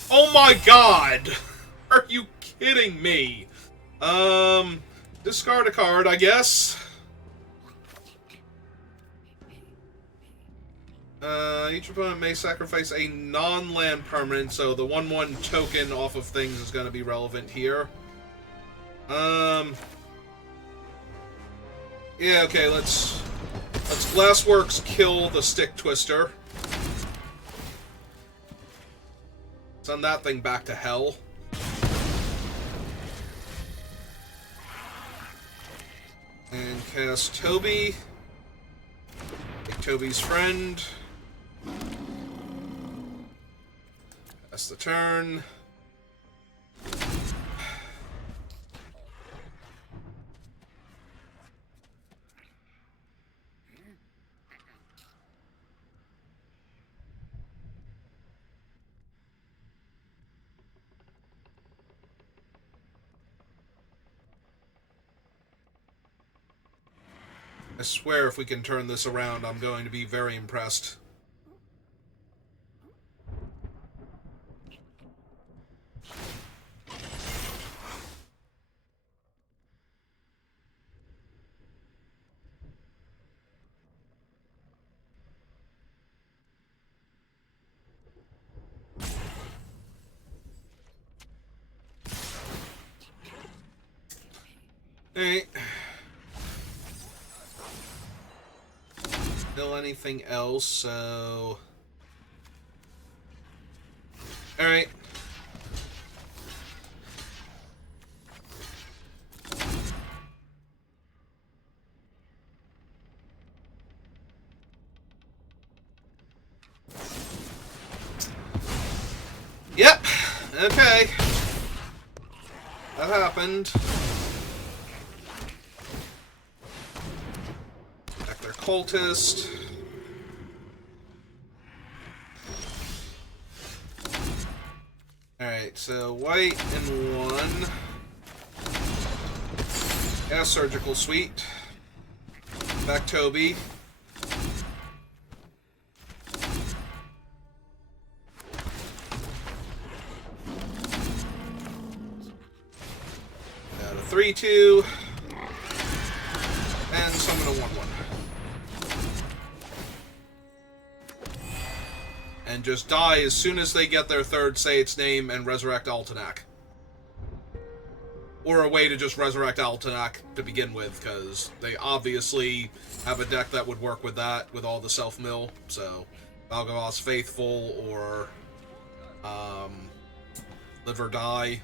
Oh my god! Are you kidding me? Discard a card, I guess. Each opponent may sacrifice a non-land permanent, so the 1/1 token off of things is going to be relevant here. Yeah, okay, let's Glassworks kill the Stick Twister. Send that thing back to hell. And cast Toby. Take Toby's friend. That's the turn. I swear if we can turn this around, I'm going to be very impressed. Alright. Still anything else, so... Alright. Yep. Okay. That happened. Back their cultist. Alright, so white and 1. Yeah, surgical suite. Back Toby. Got a 3/2. And summon a 1/1. And just die as soon as they get their third, say its name, and resurrect Altenac. Or a way to just resurrect Altenac to begin with, because they obviously have a deck that would work with that, with all the self-mill. So, Valgavoth's Faithful, or Live or Die.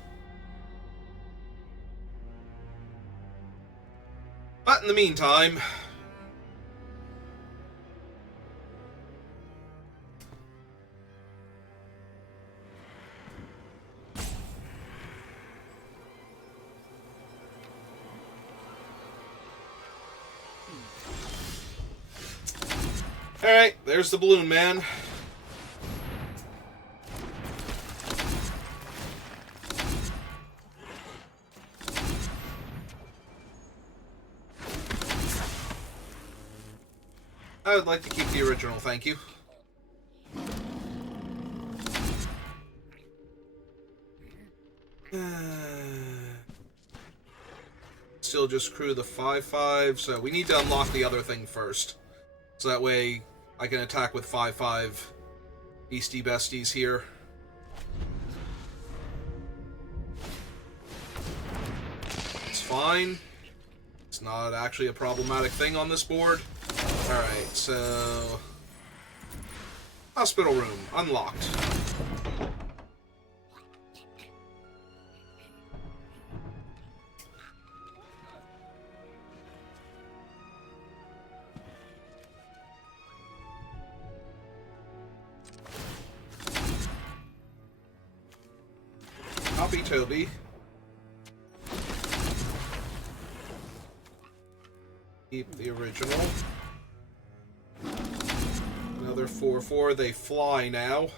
But in the meantime... Alright, there's the Balloon Man. I would like to keep the original, thank you. Still just crew the 5/5, so we need to unlock the other thing first. So that way I can attack with 5/5 Beastie besties here. It's fine. It's not actually a problematic thing on this board. Alright, so... Hospital room, unlocked. Copy Toby. Keep the original. Another 4/4. They fly now.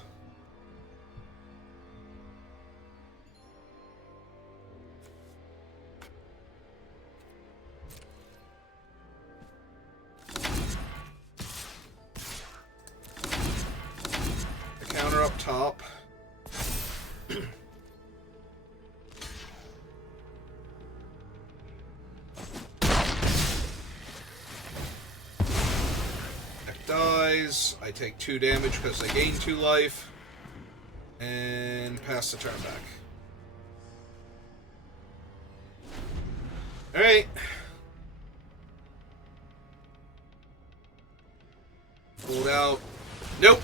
The counter up top. Dies. I take 2 damage because I gain 2 life. And pass the turn back. Alright. Pulled out. Nope.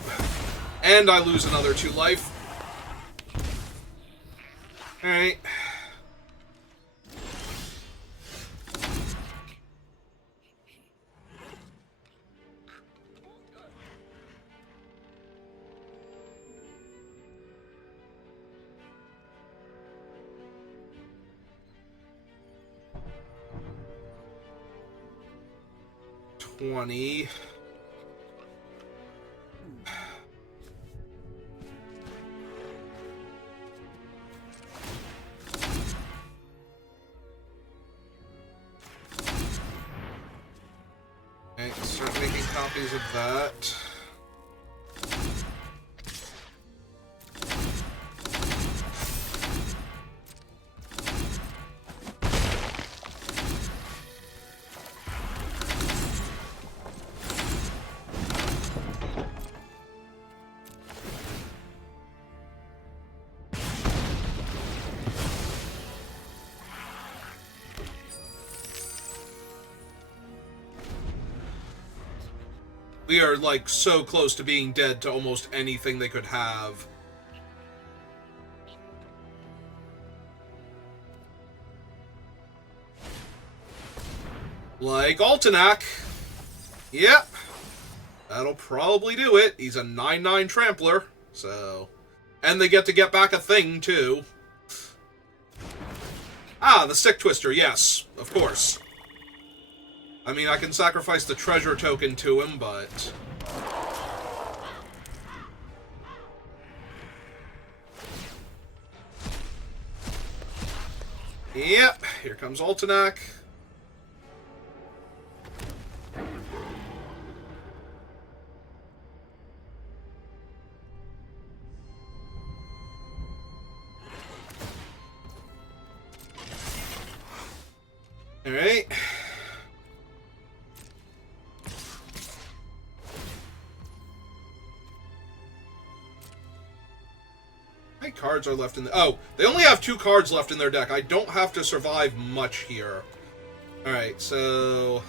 And I lose another 2 life. Alright. $20. Okay, start making copies of that. We are, like, so close to being dead to almost anything they could have. Like Altenac. Yep. That'll probably do it. He's a 9/9 trampler, so... And they get to get back a thing, too. Ah, the Stick Twister, yes. Of course. I mean, I can sacrifice the treasure token to him, but... Yep, here comes Altenac. Alright. How many cards are left in the... Oh, they only have 2 cards left in their deck. I don't have to survive much here. Alright, so...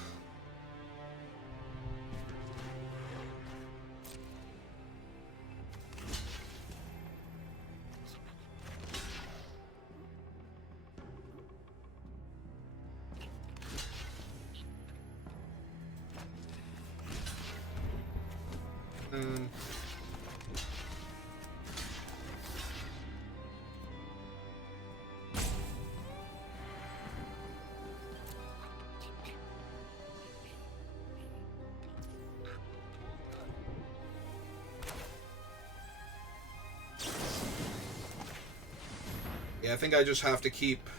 yeah, I think I just have to keep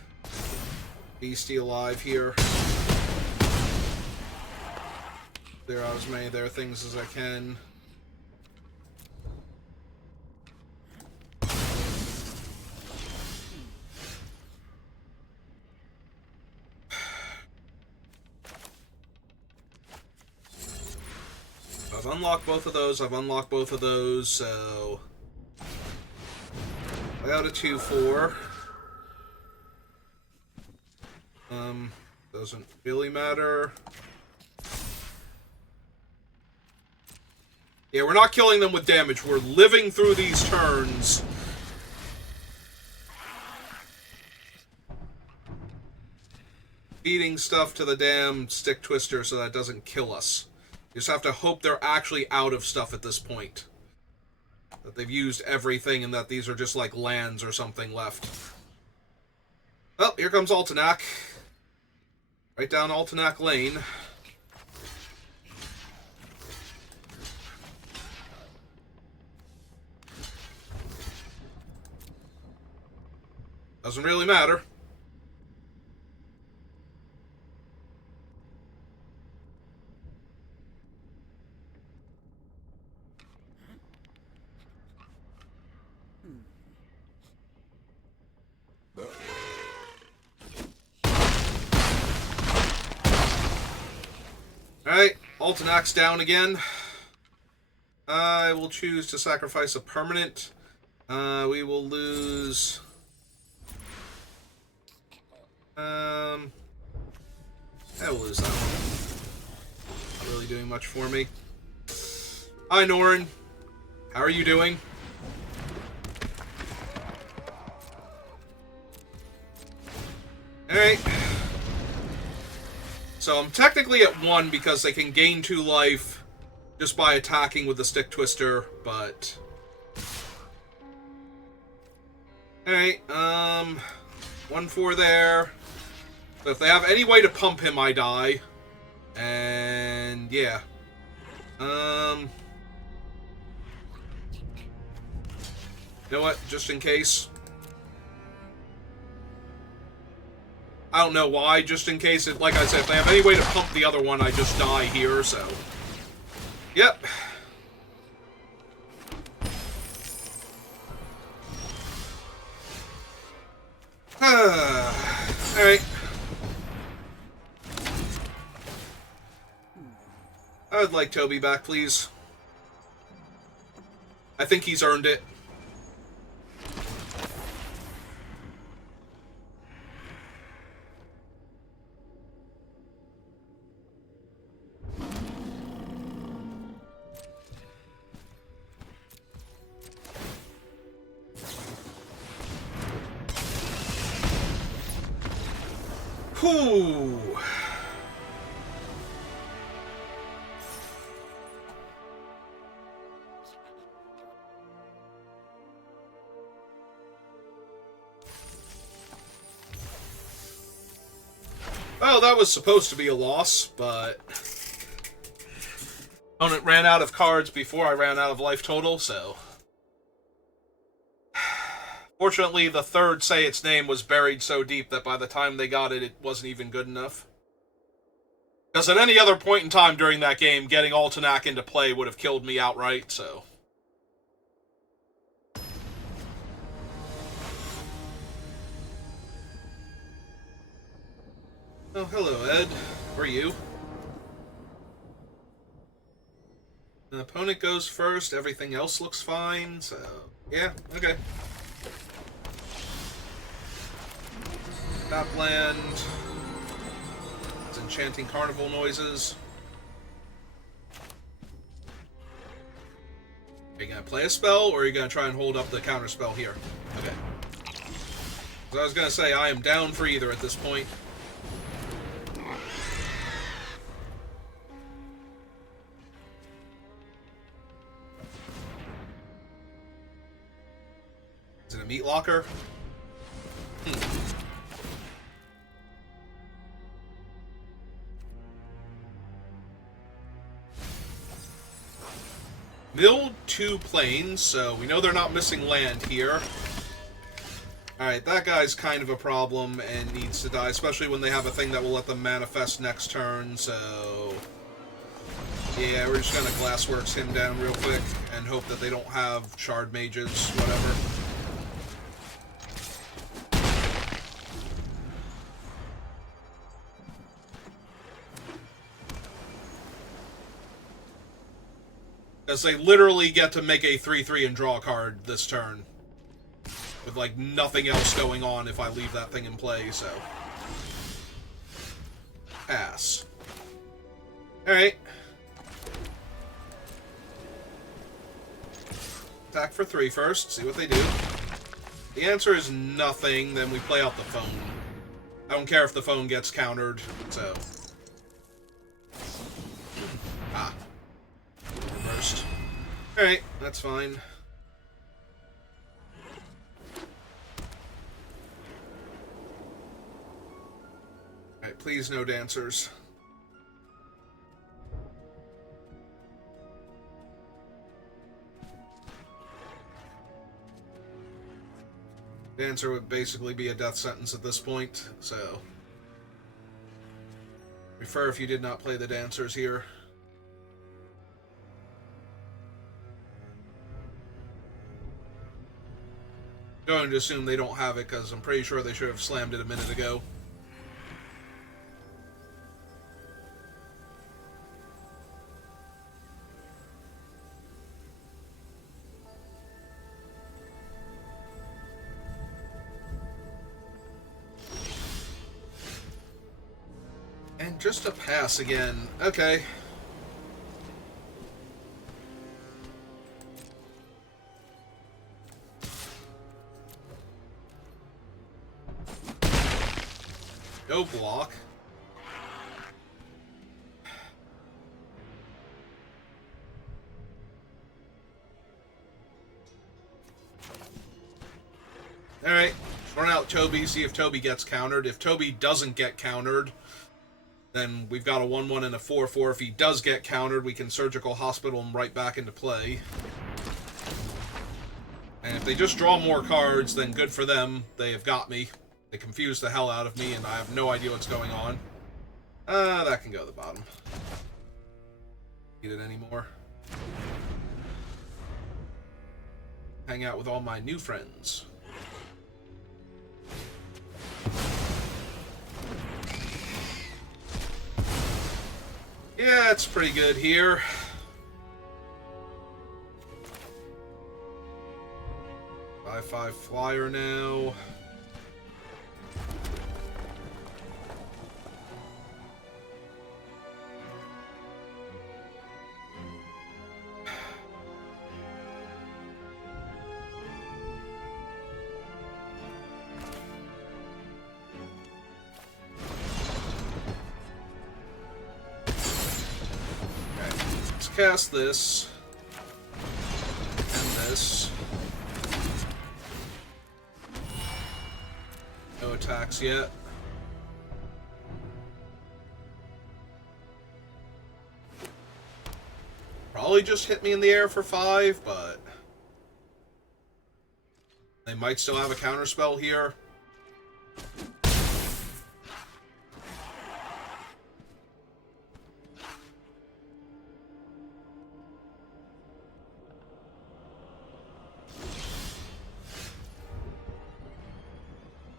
Beastie alive here. Clear out as many of their things as I can. I've unlocked both of those. I've unlocked both of those, so... I got a 2-4. Doesn't really matter. Yeah, we're not killing them with damage. We're living through these turns. Feeding stuff to the damn stick twister so that it doesn't kill us. You just have to hope they're actually out of stuff at this point. That they've used everything and that these are just like lands or something left. Well, here comes Altenac. Right down Altenac Lane. Doesn't really matter. Alright, Altenac's down again. I will choose to sacrifice a permanent. We will lose... I will lose that one. Not really doing much for me. Hi, Norrin. How are you doing? Alright. So I'm technically at 1 because they can gain 2 life just by attacking with the stick twister, but... Alright, 1-4 there. So if they have any way to pump him, I die. And yeah. You know what? Just in case. I don't know why, just in case. Like I said, if they have any way to pump the other one, I just die here, so... Yep. Alright. I would like Toby back, please. I think he's earned it. Whew. Well, that was supposed to be a loss, but... Opponent ran out of cards before I ran out of life total, so... Fortunately, the third Say Its Name was buried so deep that by the time they got it, it wasn't even good enough. Because at any other point in time during that game, getting Altenac into play would have killed me outright, so... Oh, hello, Ed. Where are you? The opponent goes first, everything else looks fine, so... Yeah, okay. Top land. It's enchanting carnival noises. Are you gonna play a spell, or are you gonna try and hold up the counter spell here? Okay. So I was gonna say, I am down for either at this point. Is it a meat locker? Milled 2 planes, so we know they're not missing land here. Alright, that guy's kind of a problem and needs to die, especially when they have a thing that will let them manifest next turn, so... Yeah, we're just gonna Glassworks him down real quick and hope that they don't have Shard Mages, whatever. Because they literally get to make a 3/3 and draw a card this turn. With, like, nothing else going on if I leave that thing in play, so... Pass. Alright. Attack for 3 first, see what they do. The answer is nothing, then we play out the phone. I don't care if the phone gets countered, so... Ah. Reversed. Alright, that's fine. Alright, please no dancers. Dancer would basically be a death sentence at this point, so... Prefer if you did not play the dancers here. Going to assume they don't have it, because I'm pretty sure they should have slammed it a minute ago. And just a pass again. Okay. No block. Alright. Run out Toby, see if Toby gets countered. If Toby doesn't get countered, then we've got a 1/1 and a 4/4. If he does get countered, we can Surgical Hospital him right back into play. And if they just draw more cards, then good for them. They have got me. They confuse the hell out of me, and I have no idea what's going on. That can go to the bottom. Need it anymore. Hang out with all my new friends. Yeah, it's pretty good here. Five flyer now. Cast this and this. No attacks yet. Probably just hit me in the air for 5, but They might still have a counterspell here.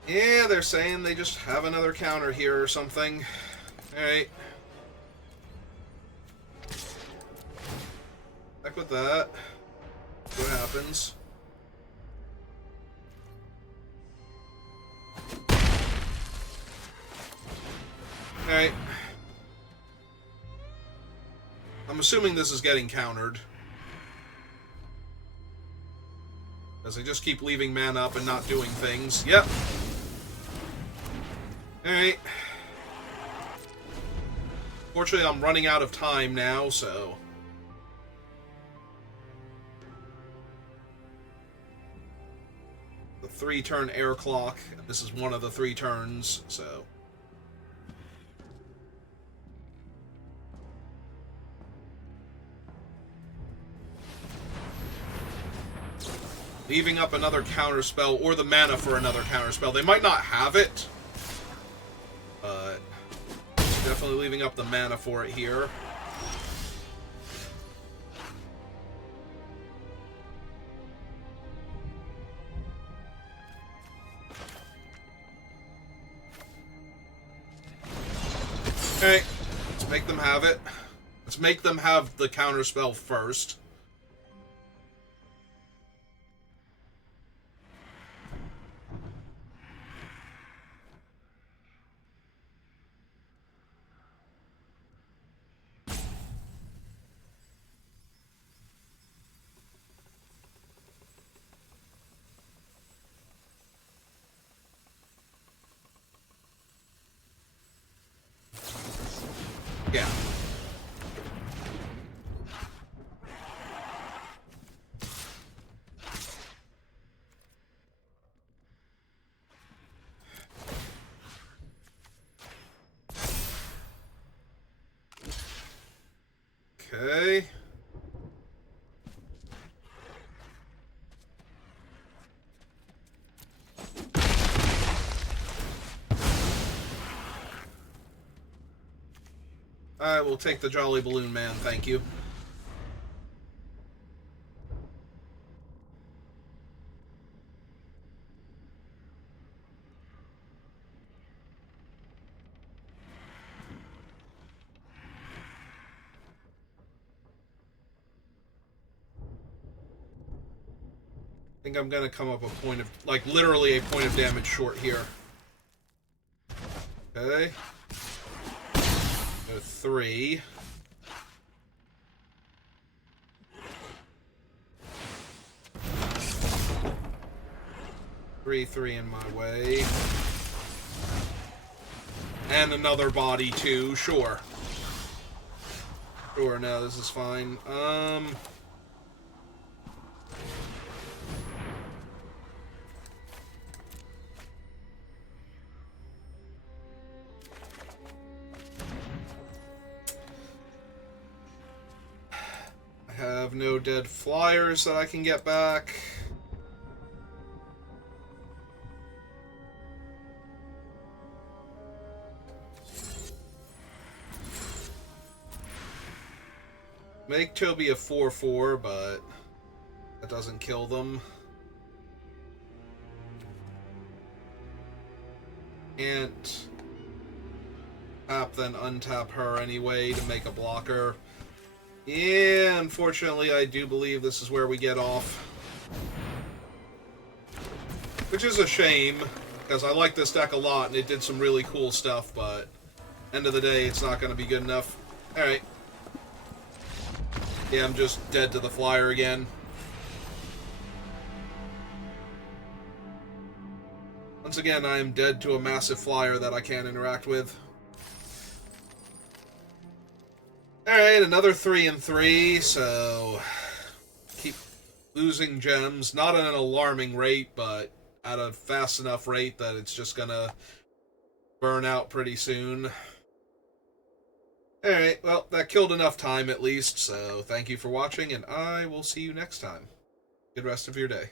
Yeah, they're saying they just have another counter here or something. Alright. Heck with that. See what happens. Alright. I'm assuming this is getting countered. Because they just keep leaving mana up and not doing things. Yep. Alright. Fortunately, I'm running out of time now, so... The 3-turn air clock. This is one of the 3 turns, so... Leaving up another counterspell, or the mana for another counterspell. They might not have it, but definitely leaving up the mana for it here. Alright, let's make them have it. Let's make them have the counterspell first. Yeah. Okay. I will take the Jolly Balloon Man, thank you. I think I'm gonna come up a point of, like, literally a point of damage short here. Okay. Go 3. Three in my way. And another body too, sure. Sure, no, this is fine. I have no dead flyers that I can get back. Make Toby a 4/4, but that doesn't kill them. Can't tap, then untap her anyway to make a blocker. Yeah, unfortunately, I do believe this is where we get off. Which is a shame, because I like this deck a lot, and it did some really cool stuff, but end of the day, it's not going to be good enough. Alright. Yeah, I'm just dead to the flyer again. Once again, I am dead to a massive flyer that I can't interact with. Alright, another 3 and 3, so keep losing gems. Not at an alarming rate, but at a fast enough rate that it's just gonna burn out pretty soon. Alright, well, that killed enough time at least, so thank you for watching, and I will see you next time. Good rest of your day.